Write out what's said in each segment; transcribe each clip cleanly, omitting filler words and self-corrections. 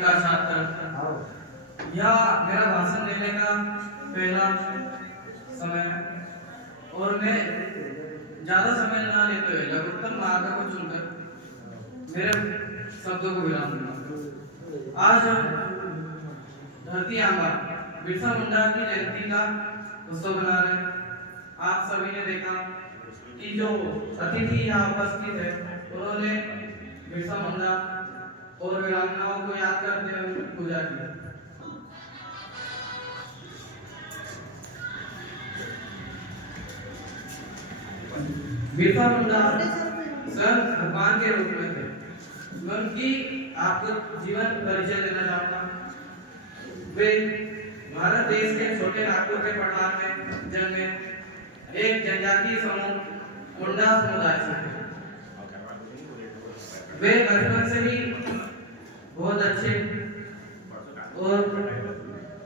का छात्र, यह मेरा भाषण देने का पहला समय है और मैं ज्यादा समय ना लेते हुए लघुत्तम मार्ग को चुनकर मेरे शब्दों को विराम दूंगा। आज धरती आंबा बिरसा मुंडा की जयंती का उत्सव मना रहे हैं। आप सभी ने देखा कि जो अतिथि यहाँ उपस्थित है उन्होंने बिरसा मुंडा और वीरांगनाओं को याद करते हुए पूजा की। बिरसा मुंडा स्वयं भगवान के रूप में थे। मैं उनकी आपको जीवन परिचय देना चाहूंगा। वे भारत देश के छोटे नागपुर के पठार में जन्मे। एक जनजातीय समूह मुंडा समुदाय से थे। वे बचपन से ही बहुत अच्छे और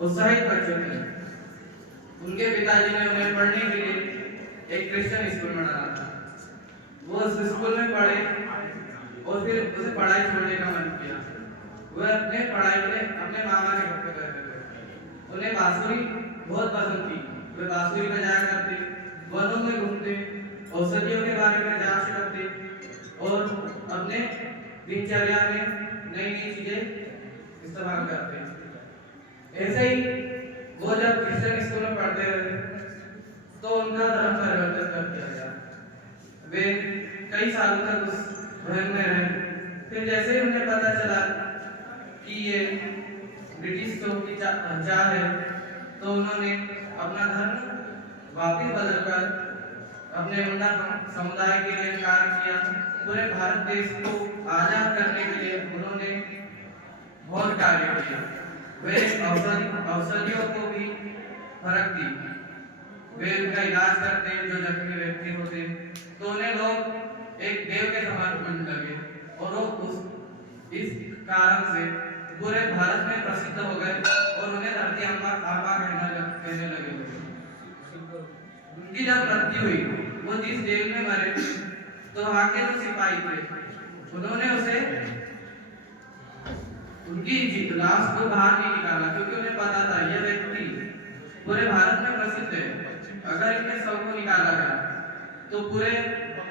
उत्साहित बच्चे थे। उनके पिताजी ने उन्हें पढ़ने के लिए एक क्रिश्चियन स्कूल में डाला था। वो उस स्कूल में पढ़े और फिर उसे पढ़ाई छोड़ने का मन किया। वह अपने पढ़ाई के लिए अपने मामा के घर पे गए थे। उन्हें बांसुरी बहुत पसंद थी। वे बांसुरी बजाया करते, वनों में घूमते, औषधियों के बारे में जांच करते और अपने दिनचर्या में नई नई चीजें इस्तेमाल करते। ऐसे ही वो जब क्रिश्चियन स्कूल में पढ़ते रहे तो उनका धर्म परिवर्तन कर दिया गया। वे कई सालों तक उस धर्म में रहे। फिर जैसे ही उन्हें पता चला कि ये ब्रिटिश तो की चाल है तो उन्होंने अपना धर्म वापिस बदलकर अपने मुंडा समुदाय के लिए कार्य किया। पूरे भारत देश को आजाद करने के लिए उन्होंने बहुत कार्य किया। वे औषधियों को भी फर्क दी। वे उनका इलाज करते जो जख्मी व्यक्ति होते तो उन्हें लोग एक देव के समान मानने लगे और वो इस कारण से पूरे भारत में प्रसिद्ध हो गए और उन्हें धरती आंबा कहने लगे। उनकी जब मृत्यु हुई वो जिस जेल में मरे तो वहां के जो सिपाही थे उन्होंने उसे उनकी लाश को बाहर नहीं निकाला क्योंकि उन्हें पता था यह व्यक्ति पूरे भारत में प्रसिद्ध है। अगर इनके शव को निकाला गया तो पूरे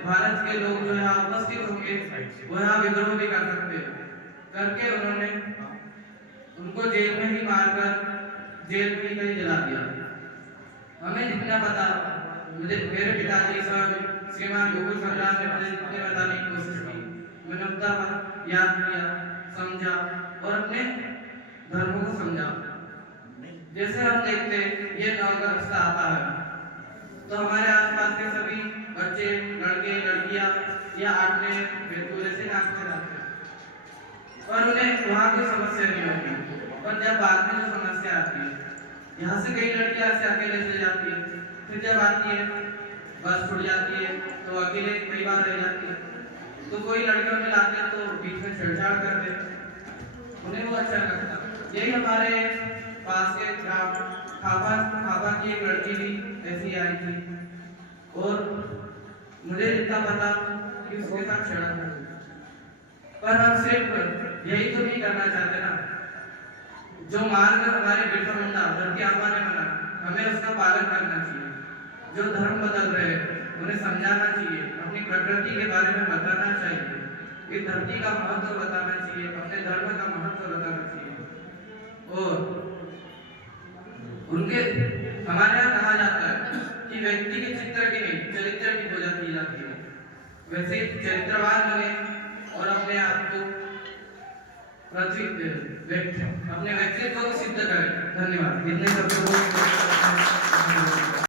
भारत के लोग जो यहाँ उपस्थित होंगे वो यहाँ विद्रोह भी कर सकते करके उन्होंने उनको जेल में ही मारकर जेल में ही कहीं जला दिया। हमें जितना पता मुझे मेरे पिताजी श्रीमान गोकुल संग्राम ने मुझे जितने बताने की कोशिश की मैंने उतना याद किया, समझा और अपने धर्म को समझा। जैसे हम देखते ये गांव का रास्ता आता है तो हमारे आसपास के सभी बच्चे लड़के लड़कियां या आटने बिल्कुल ऐसे नाचते रहते हैं और उन्हें वहाँ कोई समस्या नहीं होती। पर जब बाद में जो समस्या आती है यहाँ से कई लड़कियां ऐसे अकेले चले जाती है। फिर जब आती है बस छूट जाती है तो अकेले कई बार रह जाती है तो कोई लड़कियों में लाते हैं तो बीच में छेड़छाड़ करते उन्हें वो अच्छा लगता। यही हमारे पास के ग्राम खापा की एक लड़की भी ऐसी आई थी और मुझे जितना पता कि उसके साथ छेड़ा था। पर हम सिर्फ यही तो नहीं करना चाहते ना। जो मार्ग हमारे बिरसा मुंडा धरती आंबा ने बना हमें उसका पालन करना चाहिए। जो धर्म बदल रहे हैं उन्हें समझाना चाहिए, अपनी प्रकृति के बारे में बताना चाहिए, इस धरती का महत्व बताना चाहिए, अपने धर्म का महत्व बताना चाहिए। और उनके हमारे यहाँ कहा जाता है कि व्यक्ति के चित्र की नहीं चरित्र की पूजा की जाती है। वैसे चरित्रवान बने और अपने आप को अपने व्यक्तित्व को सिद्ध करें। धन्यवाद। इतने शब्दों